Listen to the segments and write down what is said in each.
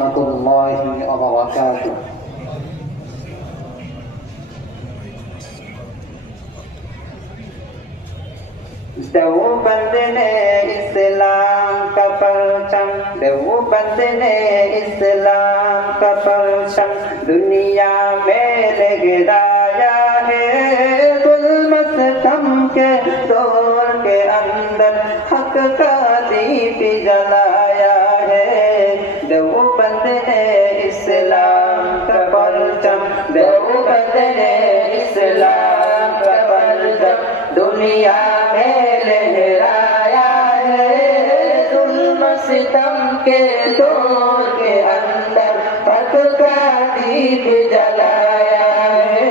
ورحمة الله وبركاته. دیوبند نے اسلام کا پرچم، دیوبند نے اسلام کا پرچم دنیا میں لہرایا ہے، ظلم ستم کے دور کے اندر حق کا دیپ جلایا ہے۔ دیوبند نے اسلام کا پرچم، دیوبند نے اسلام کا پرچم دنیا میں لہرایا ہے، ظلم ستم کے دور کے اندر حق کا دیپ جلایا ہے۔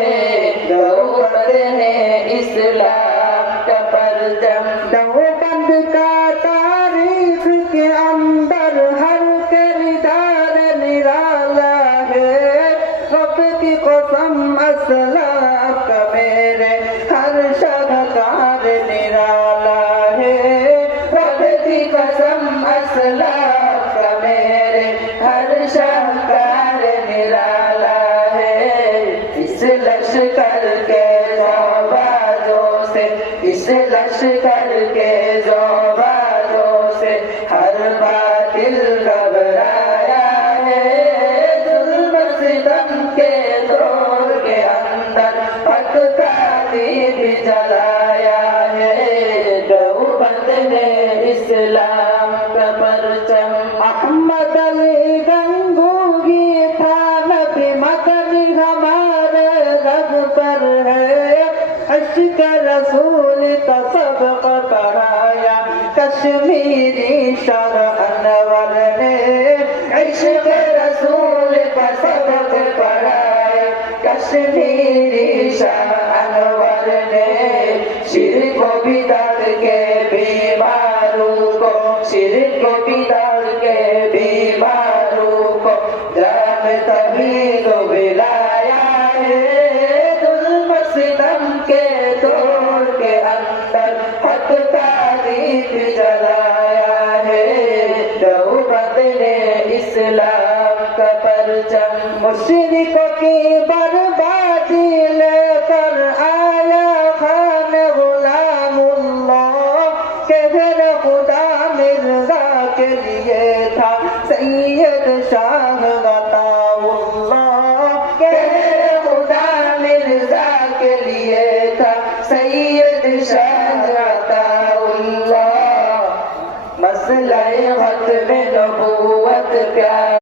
دیوبند نے اسلام کا پرچم، دیوبند کا تاریخ کے اندر ہر کردار نرالا ہے، رب کی قسم اسلاف کا میرے ہر شاہکار نرالا ہے، رب کی قسم اسلاف کا میرے ہر شاہکار نرالا ہے۔ اس لشکر کے زوبازوں سے، اس لشکر کے زوبازوں سے ہر باطل گھبرایا ہے، ظلم ستم کے دور کے اندر حق کا دیپ جلایا ہے۔ دیوبند نے اسلام کا پرچم، احمد علی گنگوہی تھا نبی مگر ہمارے رب پر ہے، عشق رسول کا سبق پڑھایا کشمیری شاہ انور نے، عشق رسول کا سبق پڑھایا کشمیری شاہ انور نے، شرک و بدعت کے بیماروں کو، شرک و بدعت کے بیماروں کو جام توحید پلایا ہے، ظلم ستم کے دور کے اندر حق کا دیپ جلایا ہے۔ دیوبند نے اسلام کا پرچم، مشرکوں کی بربادی لے کر آیا خان غلام اللہ، کہ گھر خدا مرزا کے لیے تھا سید شاہ